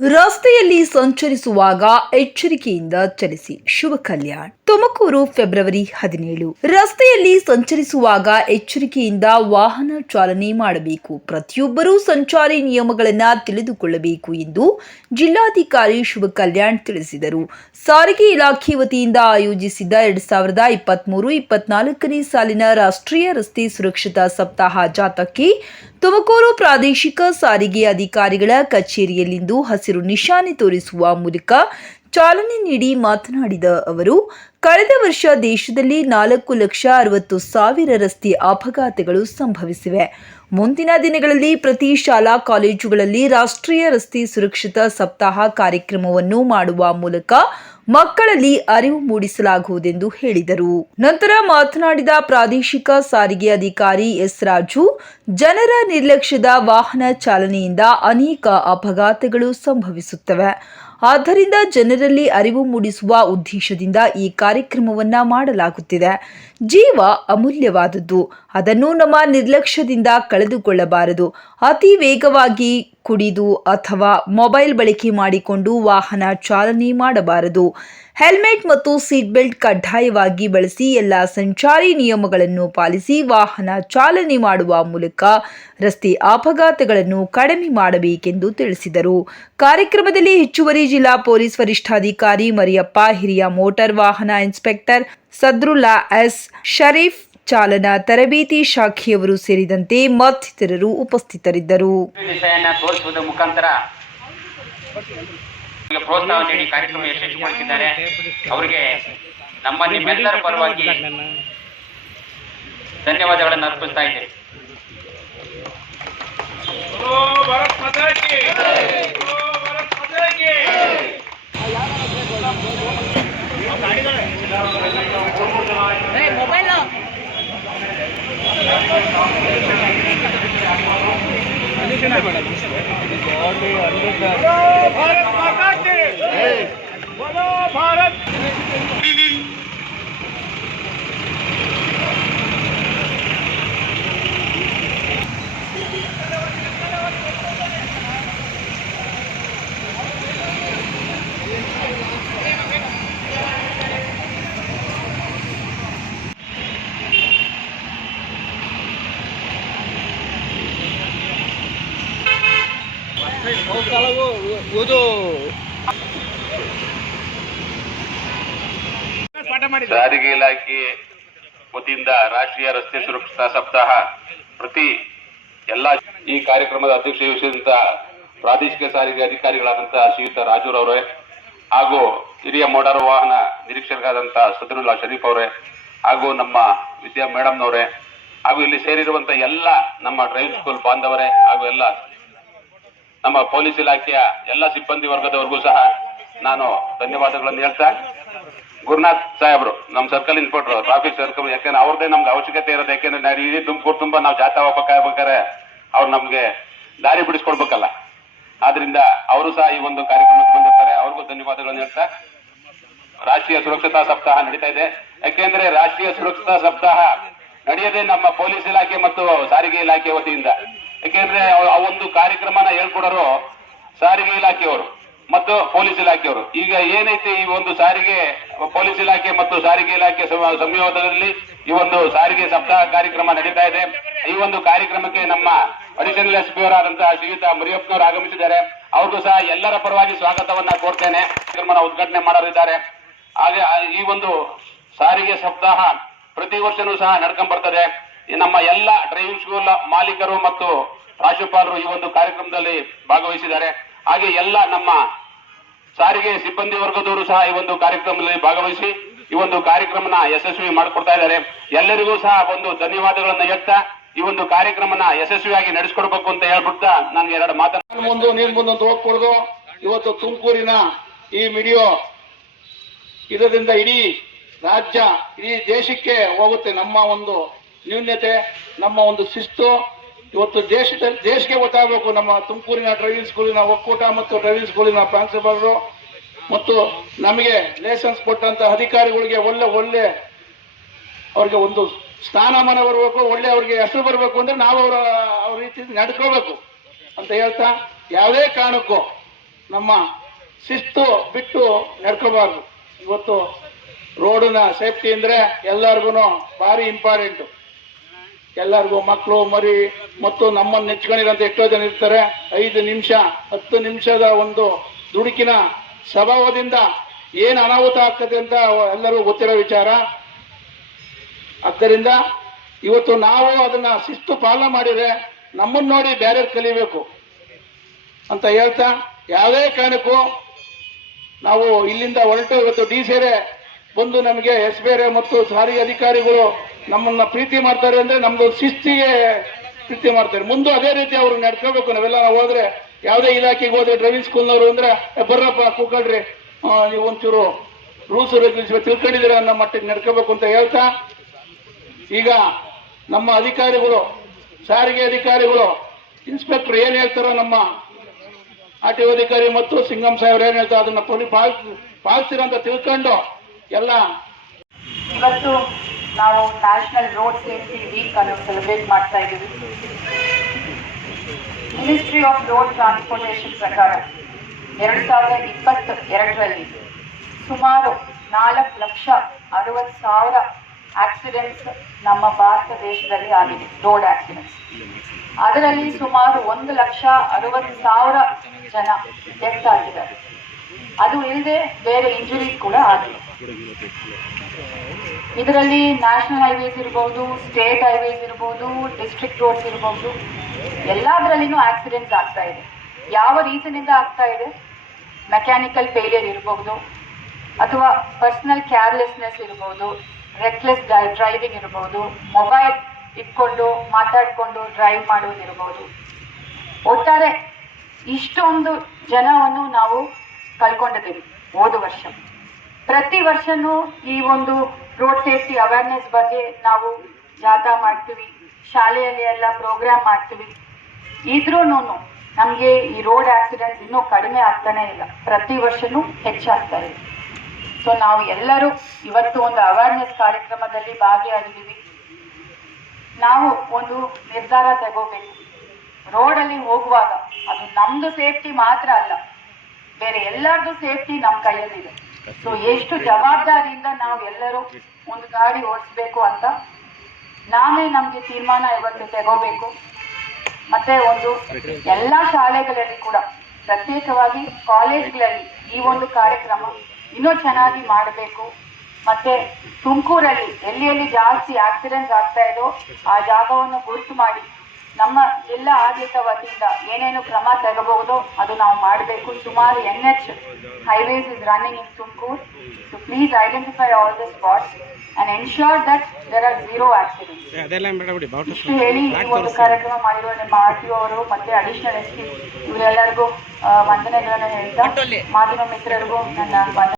ರಸ್ತೆಯಲ್ಲಿ ಸಂಚರಿಸುವಾಗ ಎಚ್ಚರಿಕೆಯಿಂದ ಚಲಿಸಿ. ಶುಭ ಕಲ್ಯಾಣ್. ತುಮಕೂರು, ಫೆಬ್ರವರಿ ಹದಿನೇಳು. ರಸ್ತೆಯಲ್ಲಿ ಸಂಚರಿಸುವಾಗ ಎಚ್ಚರಿಕೆಯಿಂದ ವಾಹನ ಚಾಲನೆ ಮಾಡಬೇಕು. ಪ್ರತಿಯೊಬ್ಬರೂ ಸಂಚಾರಿ ನಿಯಮಗಳನ್ನು ತಿಳಿದುಕೊಳ್ಳಬೇಕು ಎಂದು ಜಿಲ್ಲಾಧಿಕಾರಿ ಶುಭ ಕಲ್ಯಾಣ್ ತಿಳಿಸಿದರು. ಸಾರಿಗೆ ಇಲಾಖೆ ವತಿಯಿಂದ ಆಯೋಜಿಸಿದ್ದ ಎರಡ್ ಸಾವಿರದ ಇಪ್ಪತ್ಮೂರು ಇಪ್ಪತ್ನಾಲ್ಕನೇ ಸಾಲಿನ ರಾಷ್ಟ್ರೀಯ ರಸ್ತೆ ಸುರಕ್ಷತಾ ಸಪ್ತಾಹ ಜಾಥಾಕ್ಕೆ ತುಮಕೂರು ಪ್ರಾದೇಶಿಕ ಸಾರಿಗೆ ಅಧಿಕಾರಿಗಳ ಕಚೇರಿಯಲ್ಲಿಂದು ಹಸಿರು ನಿಶಾನೆ ತೋರಿಸುವ ಮೂಲಕ ಚಾಲನೆ ನೀಡಿ ಮಾತನಾಡಿದ ಅವರು, ಕಳೆದ ವರ್ಷ ದೇಶದಲ್ಲಿ ನಾಲ್ಕು ಲಕ್ಷ ಅರವತ್ತು ಸಾವಿರ ರಸ್ತೆ ಅಪಘಾತಗಳು ಸಂಭವಿಸಿವೆ. ಮುಂದಿನ ದಿನಗಳಲ್ಲಿ ಪ್ರತಿ ಶಾಲಾ ಕಾಲೇಜುಗಳಲ್ಲಿ ರಾಷ್ಟ್ರೀಯ ರಸ್ತೆ ಸುರಕ್ಷತಾ ಸಪ್ತಾಹ ಕಾರ್ಯಕ್ರಮವನ್ನು ಮಾಡುವ ಮೂಲಕ ಮಕ್ಕಳಲ್ಲಿ ಅರಿವು ಮೂಡಿಸಲಾಗುವುದೆಂದು ಹೇಳಿದರು. ನಂತರ ಮಾತನಾಡಿದ ಪ್ರಾದೇಶಿಕ ಸಾರಿಗೆ ಅಧಿಕಾರಿ ಎಸ್ ರಾಜು, ಜನರ ನಿರ್ಲಕ್ಷ್ಯದ ವಾಹನ ಚಾಲನೆಯಿಂದ ಅನೇಕ ಅಪಘಾತಗಳು ಸಂಭವಿಸುತ್ತವೆ. ಆದ್ದರಿಂದ ಜನರಲ್ಲಿ ಅರಿವು ಮೂಡಿಸುವ ಉದ್ದೇಶದಿಂದ ಈ ಕಾರ್ಯಕ್ರಮವನ್ನ ಮಾಡಲಾಗುತ್ತಿದೆ. ಜೀವ ಅಮೂಲ್ಯವಾದದ್ದು. ಅದನ್ನು ನಮ್ಮ ನಿರ್ಲಕ್ಷ್ಯದಿಂದ ಕಳೆದುಕೊಳ್ಳಬಾರದು. ಅತಿ ವೇಗವಾಗಿ ಕುಡಿದು ಅಥವಾ ಮೊಬೈಲ್ ಬಳಕೆ ಮಾಡಿಕೊಂಡು ವಾಹನ ಚಾಲನೆ ಮಾಡಬಾರದು. ಹೆಲ್ಮೆಟ್ ಮತ್ತು ಸೀಟ್ ಬೆಲ್ಟ್ ಕಡ್ಡಾಯವಾಗಿ ಬಳಸಿ ಎಲ್ಲ ಸಂಚಾರಿ ನಿಯಮಗಳನ್ನು ಪಾಲಿಸಿ ವಾಹನ ಚಾಲನೆ ಮಾಡುವ ಮೂಲಕ ರಸ್ತೆ ಅಪಘಾತಗಳನ್ನು ಕಡಿಮೆ ಮಾಡಬೇಕೆಂದು ತಿಳಿಸಿದರು. ಕಾರ್ಯಕ್ರಮದಲ್ಲಿ ಹೆಚ್ಚುವರಿ ಜಿಲ್ಲಾ ಪೊಲೀಸ್ ವರಿಷ್ಠಾಧಿಕಾರಿ ಮರಿಯಪ್ಪ, ಹಿರಿಯ ಮೋಟಾರ್ ವಾಹನ ಇನ್ಸ್ಪೆಕ್ಟರ್ ಸದ್ರುಲ್ಲಾ ಎಸ್. ಶರೀಫ್ ಚಾಲನಾ ತರಬೇತಿ ಶಾಖೆಯವರು ಸೇರಿದಂತೆ ಮತ್ತಿತರರು ಉಪಸ್ಥಿತರಿದ್ದರು. ತೋರಿಸುವುದರ ಮುಖಾಂತರ ಪ್ರೋತ್ಸಾಹ ನೀಡಿ ಕಾರ್ಯಕ್ರಮ ಯಶಸ್ವಿಗೊಳಿಸಿದ್ದಾರೆ. ಅವರಿಗೆ ನಮ್ಮ ನಿಮ್ಮೆಲ್ಲರ ಪರವಾಗಿ ಧನ್ಯವಾದಗಳನ್ನು ಅರ್ಪಿಸ್ತಾ ಇದ್ದೇವೆ बोलो भारत ಸಾರಿಗೆ ಇಲಾಖೆ ವತಿಯಿಂದ ರಾಷ್ಟ್ರೀಯ ರಸ್ತೆ ಸುರಕ್ಷತಾ ಸಪ್ತಾಹ ಪ್ರತಿ ಎಲ್ಲ ಈ ಕಾರ್ಯಕ್ರಮದ ಅಧ್ಯಕ್ಷ ವಹಿಸಿದಂತ ಪ್ರಾದೇಶಿಕ ಸಾರಿಗೆ ಅಧಿಕಾರಿಗಳಾದಂತಹ ಶ್ರೀಯುತ ರಾಜೂರ್ ಅವರೇ ಹಾಗೂ ಹಿರಿಯ ಮೋಟಾರ್ ವಾಹನ ನಿರೀಕ್ಷಕರಾದಂತಹ ಸದನುಲ್ಲಾ ಶರೀಫ್ ಅವರೇ ಹಾಗೂ ನಮ್ಮ ವಿದ್ಯಾ ಮೇಡಮ್ನವರೇ ಹಾಗೂ ಇಲ್ಲಿ ಸೇರಿರುವಂತಹ ಎಲ್ಲ ನಮ್ಮ ಡ್ರೈವಿಂಗ್ ಸ್ಕೂಲ್ ಬಾಂಧವರೇ ಹಾಗೂ ಎಲ್ಲ ನಮ್ಮ ಪೊಲೀಸ್ ಇಲಾಖೆಯ ಎಲ್ಲ ಸಿಬ್ಬಂದಿ ವರ್ಗದವರೆಗೂ ಸಹ ನಾನು ಧನ್ಯವಾದಗಳನ್ನು ಹೇಳ್ತಾ ಗುರುನಾಥ್ ಸಾಹೇಬ್ರು, ನಮ್ಮ ಸರ್ಕಲ್ ಇನ್ಸ್ಪೆಕ್ಟರ್ ಟ್ರಾಫಿಕ್ ಸರ್ಕಲ್ ಯಾಕಂದ್ರೆ ಅವ್ರದ್ದೇ ನಮ್ಗೆ ಅವಶ್ಯಕತೆ ಇರೋದು, ಯಾಕೆಂದ್ರೆ ಇಡೀ ತುಮಕೂರು ತುಂಬಾ ನಾವು ಜಾತಾ ಹೋಗ್ಬೇಕಾಗ್ಬೇಕಾದ್ರೆ ಅವ್ರು ನಮ್ಗೆ ದಾರಿ ಬಿಡಿಸ್ಕೊಡ್ಬೇಕಲ್ಲ. ಆದ್ರಿಂದ ಅವರು ಸಹ ಈ ಒಂದು ಕಾರ್ಯಕ್ರಮಕ್ಕೆ ಬಂದಿರ್ತಾರೆ. ಅವ್ರಿಗೂ ಧನ್ಯವಾದಗಳನ್ನು ಹೇಳ್ತಾ ರಾಷ್ಟ್ರೀಯ ಸುರಕ್ಷತಾ ಸಪ್ತಾಹ ನಡೀತಾ ಇದೆ. ಯಾಕೆಂದ್ರೆ ರಾಷ್ಟ್ರೀಯ ಸುರಕ್ಷತಾ ಸಪ್ತಾಹ ನಡೆಯದೆ ನಮ್ಮ ಪೊಲೀಸ್ ಇಲಾಖೆ ಮತ್ತು ಸಾರಿಗೆ ಇಲಾಖೆ ವತಿಯಿಂದ. ಯಾಕೆಂದ್ರೆ ಆ ಒಂದು ಕಾರ್ಯಕ್ರಮನ ಹೇಳ್ಕೊಡೋರು ಸಾರಿಗೆ ಇಲಾಖೆಯವರು ಮತ್ತು ಪೊಲೀಸ್ ಇಲಾಖೆಯವರು. ಈಗ ಏನೈತೆ ಈ ಒಂದು ಸಾರಿಗೆ, ಪೊಲೀಸ್ ಇಲಾಖೆ ಮತ್ತು ಸಾರಿಗೆ ಇಲಾಖೆ ಸಂಯೋಗದಲ್ಲಿ ಈ ಒಂದು ಸಾರಿಗೆ ಸಪ್ತಾಹ ಕಾರ್ಯಕ್ರಮ ನಡೀತಾ ಇದೆ. ಈ ಒಂದು ಕಾರ್ಯಕ್ರಮಕ್ಕೆ ನಮ್ಮ ಅಡಿಷನಲ್ ಎಸ್ ಪಿ ಅವರಾದಂತಹ ಶ್ರೀಯುತ ಮುರಿಯಪ್ಪನವರು ಆಗಮಿಸಿದ್ದಾರೆ. ಅವ್ರಿಗೂ ಸಹ ಎಲ್ಲರ ಪರವಾಗಿ ಸ್ವಾಗತವನ್ನ ಕೋರ್ತೇನೆ. ಕಾರ್ಯಕ್ರಮನ ಉದ್ಘಾಟನೆ ಮಾಡಲಿದ್ದಾರೆ ಹಾಗೆ ಈ ಒಂದು ಸಾರಿಗೆ ಸಪ್ತಾಹ ಪ್ರತಿ ವರ್ಷನೂ ಸಹ ನಡ್ಕೊಂಡ್ ಬರ್ತದೆ. ನಮ್ಮ ಎಲ್ಲ ಡ್ರೈವಿಂಗ್ ಸ್ಕೂಲ್ ಮಾಲೀಕರು ಮತ್ತು ಪ್ರಾಂಶುಪಾಲರು ಈ ಒಂದು ಕಾರ್ಯಕ್ರಮದಲ್ಲಿ ಭಾಗವಹಿಸಿದ್ದಾರೆ. ಹಾಗೆ ಎಲ್ಲ ನಮ್ಮ ಸಾರಿಗೆ ಸಿಬ್ಬಂದಿ ವರ್ಗದವರು ಸಹ ಈ ಒಂದು ಕಾರ್ಯಕ್ರಮದಲ್ಲಿ ಭಾಗವಹಿಸಿ ಈ ಒಂದು ಕಾರ್ಯಕ್ರಮನ ಯಶಸ್ವಿ ಮಾಡಿಕೊಡ್ತಾ ಇದ್ದಾರೆ. ಎಲ್ಲರಿಗೂ ಸಹ ಒಂದು ಧನ್ಯವಾದಗಳನ್ನು ಹೇಳ್ತಾ ಈ ಒಂದು ಕಾರ್ಯಕ್ರಮನ ಯಶಸ್ವಿಯಾಗಿ ನಡೆಸ್ಕೊಡ್ಬೇಕು ಅಂತ ಹೇಳ್ಬಿಡ್ತಾ ನನ್ಗೆ ಎರಡು ಮಾತನ್ನು ಮುಂದೆ ನೀನ್ ಮುಂದೆ ಹೋಗ್ಕೊಡ್ದು ಇವತ್ತು ತುಮಕೂರಿನ ಈ ವಿಡಿಯೋ ಇದರಿಂದ ಇಡೀ ರಾಜ್ಯ, ಇಡೀ ದೇಶಕ್ಕೆ ಹೋಗುತ್ತೆ ನಮ್ಮ ಒಂದು ನ್ಯೂನ್ಯತೆ ನಮ್ಮ ಒಂದು ಶಿಸ್ತು, ಇವತ್ತು ದೇಶದಲ್ಲಿ ದೇಶಕ್ಕೆ ಗೊತ್ತಾಗಬೇಕು ನಮ್ಮ ತುಮಕೂರಿನ ಡ್ರೈವಿಂಗ್ ಸ್ಕೂಲಿನ ಒಕ್ಕೂಟ ಮತ್ತು ಡ್ರೈವಿಂಗ್ ಸ್ಕೂಲಿನ ಪ್ರಾಂಶುಪಾಲರು. ಮತ್ತು ನಮಗೆ ಲೈಸೆನ್ಸ್ ಕೊಟ್ಟಂತ ಅಧಿಕಾರಿಗಳಿಗೆ ಒಳ್ಳೆ ಒಳ್ಳೆ ಅವ್ರಿಗೆ ಒಂದು ಸ್ಥಾನಮಾನ ಬರಬೇಕು, ಒಳ್ಳೆ ಅವ್ರಿಗೆ ಹೆಸರು ಬರಬೇಕು ಅಂದ್ರೆ ನಾವು ಅವರ, ಅವ್ರ ರೀತಿ ನಡ್ಕೋಬೇಕು ಅಂತ ಹೇಳ್ತಾ, ಯಾವುದೇ ಕಾರಣಕ್ಕೂ ನಮ್ಮ ಶಿಸ್ತು ಬಿಟ್ಟು ನಡ್ಕೋಬಾರ್ದು. ಇವತ್ತು ರೋಡಿನ ಸೇಫ್ಟಿ ಅಂದ್ರೆ ಎಲ್ಲರಿಗೂ ಭಾರಿ ಇಂಪಾರ್ಟೆಂಟ್ ಎಲ್ಲರಿಗೂ ಮಕ್ಕಳು, ಮರಿ, ಮತ್ತು ನಮ್ಮನ್ನು ನೆಚ್ಕೊಂಡಿರೋಂಥ ಎಷ್ಟೋ ಜನ ಇರ್ತಾರೆ. ಐದು ನಿಮಿಷ, ಹತ್ತು ನಿಮಿಷದ ಒಂದು ದುಡುಕಿನ ಸ್ವಭಾವದಿಂದ ಏನು ಅನಾಹುತ ಆಗ್ತದೆ ಅಂತ ಎಲ್ಲರಿಗೂ ಗೊತ್ತಿರೋ ವಿಚಾರ. ಆದ್ದರಿಂದ ಇವತ್ತು ನಾವು ಅದನ್ನ ಶಿಸ್ತು ಪಾಲನೆ ಮಾಡಿದ್ರೆ ನಮ್ಮನ್ನ ನೋಡಿ ಬೇರೆ ಕಲಿಬೇಕು ಅಂತ ಹೇಳ್ತಾ, ಯಾವುದೇ ಕಾರಣಕ್ಕೂ ನಾವು ಇಲ್ಲಿಂದ ಹೊರಟು ಇವತ್ತು ಡಿ ಸೇರೆ ಬಂದು ನಮಗೆ ಎಸ್ ಬೇರೆ ಮತ್ತು ಸಾರಿಗೆ ಅಧಿಕಾರಿಗಳು ನಮ್ಮನ್ನ ಪ್ರೀತಿ ಮಾಡ್ತಾರೆ ಅಂದ್ರೆ ನಮ್ದು ಶಿಸ್ತಿಗೆ ಪ್ರೀತಿ ಮಾಡ್ತಾರೆ. ಮುಂದೆ ಅದೇ ರೀತಿ ಅವ್ರು ನಡ್ಕೋಬೇಕು. ನಾವೆಲ್ಲ ನಾವು ಹೋದ್ರೆ ಯಾವುದೇ ಇಲಾಖೆಗೆ ಹೋದ್ರೆ ಡ್ರೈವಿಂಗ್ ಸ್ಕೂಲ್ನವರು ಅಂದ್ರೆ "ಏ, ಬರ್ರಪ್ಪ ಕೂಕಡ್ರಿ ನೀವು ಒಂಚೂರು ರೂಲ್ಸ್ ರೆಗ್ಯುಲೇಷನ್ ತಿಳ್ಕೊಂಡಿದ್ದೀರ ಅನ್ನೋ ಮಟ್ಟಿಗೆ ನಡ್ಕೋಬೇಕು ಅಂತ ಹೇಳ್ತಾ ಈಗ ನಮ್ಮ ಅಧಿಕಾರಿಗಳು ಸಾರಿಗೆ ಅಧಿಕಾರಿಗಳು ಇನ್ಸ್ಪೆಕ್ಟರ್ ಏನ್ ಹೇಳ್ತಾರೋ ನಮ್ಮ ಆರ್ ಟಿ ಅಧಿಕಾರಿ ಮತ್ತು ಸಿಂಗಂ ಸಾಹೇಬ್ರು ಏನ್ ಹೇಳ್ತಾರೆ ಅದನ್ನ ಪೊಲಿ ಪಾಲಿಸ್ ಪಾಲಿಸ್ತೀರ ಅಂತ ತಿಳ್ಕೊಂಡು ಎಲ್ಲ ಇವತ್ತು ನಾವು ನ್ಯಾಷನಲ್ ರೋಡ್ ಸೇಫ್ಟಿ ವೀಕ್ ಅನ್ನು ಸೆಲೆಬ್ರೇಟ್ ಮಾಡ್ತಾ ಇದ್ದೀವಿ. ಮಿನಿಸ್ಟ್ರಿ ಆಫ್ ರೋಡ್ ಟ್ರಾನ್ಸ್ಪೋರ್ಟೇಷನ್ ಪ್ರಕಾರ ಎರಡು ಸಾವಿರದ ಇಪ್ಪತ್ತ ಎರಡರಲ್ಲಿ ಸುಮಾರು ನಾಲ್ಕು ಲಕ್ಷ ಅರವತ್ತು ಸಾವಿರ ಆಕ್ಸಿಡೆಂಟ್ಸ್ ನಮ್ಮ ಭಾರತ ದೇಶದಲ್ಲಿ ಆಗಿದೆ ರೋಡ್ ಆಕ್ಸಿಡೆಂಟ್ಸ್ ಅದರಲ್ಲಿ ಸುಮಾರು ಒಂದು ಲಕ್ಷ ಅರವತ್ತು ಸಾವಿರ ಜನ ಡೆತ್ ಆಗಿದ್ದಾರೆ. ಅದು ಇಲ್ಲದೆ ಬೇರೆ ಇಂಜುರಿ ಕೂಡ ಆಗಿದೆ ಇದರಲ್ಲಿ ನ್ಯಾಷನಲ್ ಹೈವೇಸ್ ಇರ್ಬೋದು ಸ್ಟೇಟ್ ಹೈವೇಸ್ ಇರ್ಬೋದು ಡಿಸ್ಟ್ರಿಕ್ಟ್ ರೋಡ್ಸ್ ಇರ್ಬೋದು, ಎಲ್ಲದರಲ್ಲಿನೂ ಆಕ್ಸಿಡೆಂಟ್ಸ್ ಆಗ್ತಾ ಇದೆ. ಯಾವ ರೀಸನಿಂದ ಆಗ್ತಾ ಇದೆ? ಮೆಕ್ಯಾನಿಕಲ್ ಫೇಲಿಯರ್ ಇರಬಹುದು ಅಥವಾ ಪರ್ಸನಲ್ ಕೇರ್ಲೆಸ್ನೆಸ್ ಇರ್ಬೋದು ರೆಕ್ಲೆಸ್ ಡ್ರೈವಿಂಗ್ ಇರ್ಬೋದು ಮೊಬೈಲ್ ಇಟ್ಕೊಂಡು, ಮಾತಾಡಿಕೊಂಡು ಡ್ರೈವ್ ಮಾಡೋದಿರ್ಬೋದು ಒಟ್ಟಾರೆ ಇಷ್ಟೊಂದು ಜನವನ್ನು ನಾವು ಕಳ್ಕೊಂಡಿದ್ದೀವಿ ಹೋದ ವರ್ಷ. ಪ್ರತಿ ವರ್ಷನೂ ಈ ಒಂದು ರೋಡ್ ಸೇಫ್ಟಿ ಅವೇರ್ನೆಸ್ ಬಗ್ಗೆ ನಾವು ಜಾಥಾ ಮಾಡ್ತೀವಿ, ಶಾಲೆಯಲ್ಲಿ ಎಲ್ಲ ಪ್ರೋಗ್ರಾಮ್ ಮಾಡ್ತೀವಿ. ಇದ್ರೂ ನಮಗೆ ಈ ರೋಡ್ ಆಕ್ಸಿಡೆಂಟ್ ಇನ್ನೂ ಕಡಿಮೆ ಆಗ್ತಾನೆ ಇಲ್ಲ. ಪ್ರತಿ ವರ್ಷನೂ ಹೆಚ್ಚಾಗ್ತಾ ಇದೆ. ಸೊ ನಾವು ಎಲ್ಲರೂ ಇವತ್ತು ಒಂದು ಅವೇರ್ನೆಸ್ ಕಾರ್ಯಕ್ರಮದಲ್ಲಿ ಭಾಗಿಯಾಗಿದ್ದೀವಿ. ನಾವು ಒಂದು ನಿರ್ಧಾರ ತಗೋಬೇಕು. ರೋಡಲ್ಲಿ ಹೋಗುವಾಗ ಅದು ನಮ್ದು ಸೇಫ್ಟಿ ಮಾತ್ರ ಅಲ್ಲ, ಬೇರೆ ಎಲ್ಲರದು ಸೇಫ್ಟಿ ನಮ್ಮ ಕೈಯಲ್ಲಿದೆ. ಸೊ ಎಷ್ಟು ಜವಾಬ್ದಾರಿಯಿಂದ ನಾವು ಎಲ್ಲರೂ ಒಂದು ಗಾಡಿ ಓಡಿಸ್ಬೇಕು ಅಂತ ನಾವೇ ನಮ್ಗೆ ತೀರ್ಮಾನ ಇವತ್ತು ತಗೋಬೇಕು. ಮತ್ತೆ ಒಂದು ಎಲ್ಲಾ ಶಾಲೆಗಳಲ್ಲಿ ಕೂಡ ಪ್ರತ್ಯೇಕವಾಗಿ ಕಾಲೇಜ್ಗಳಲ್ಲಿ ಈ ಒಂದು ಕಾರ್ಯಕ್ರಮ ಇನ್ನೂ ಚೆನ್ನಾಗಿ ಮಾಡಬೇಕು. ಮತ್ತೆ ತುಮಕೂರಲ್ಲಿ ಎಲ್ಲಿ ಎಲ್ಲಿ ಜಾಸ್ತಿ ಆಕ್ಸಿಡೆಂಟ್ ಆಗ್ತಾ ಇದೋ ಆ ಜಾಗವನ್ನು ಗುರುತು ಮಾಡಿ ನಮ್ಮ ಜಿಲ್ಲಾ ಆಡಳಿತ ವತಿಯಿಂದ ಏನೇನು ಕ್ರಮ ತಗಬಹುದು ಅದು ನಾವು ಮಾಡಬೇಕು. ಸುಮಾರು N H highways is running in Tumkur so please identify all the spots and ensure that there are zero accident ಅದೆಲ್ಲ ಬೇಡ ಬಿಡಿ ಬಾವುಟ ಇಷ್ಟು ಹೇಳಿ ಈ ಒಂದು ಕಾರ್ಯಕ್ರಮ ಮಾಡಿರುವ ನಿಮ್ಮ ಆರ್ ಟಿ ಅವರು ಮತ್ತೆ ಅಡಿಷನಲ್ ಎಸ್ ಪಿ ಇವರೆಲ್ಲರಿಗೂ ವಂದನೆಗಳನ್ನು ಹೇಳ್ತಾ ಮಾಧ್ಯಮ ಮಿತ್ರರಿಗೂ ನನ್ನ ವಂದನೆ.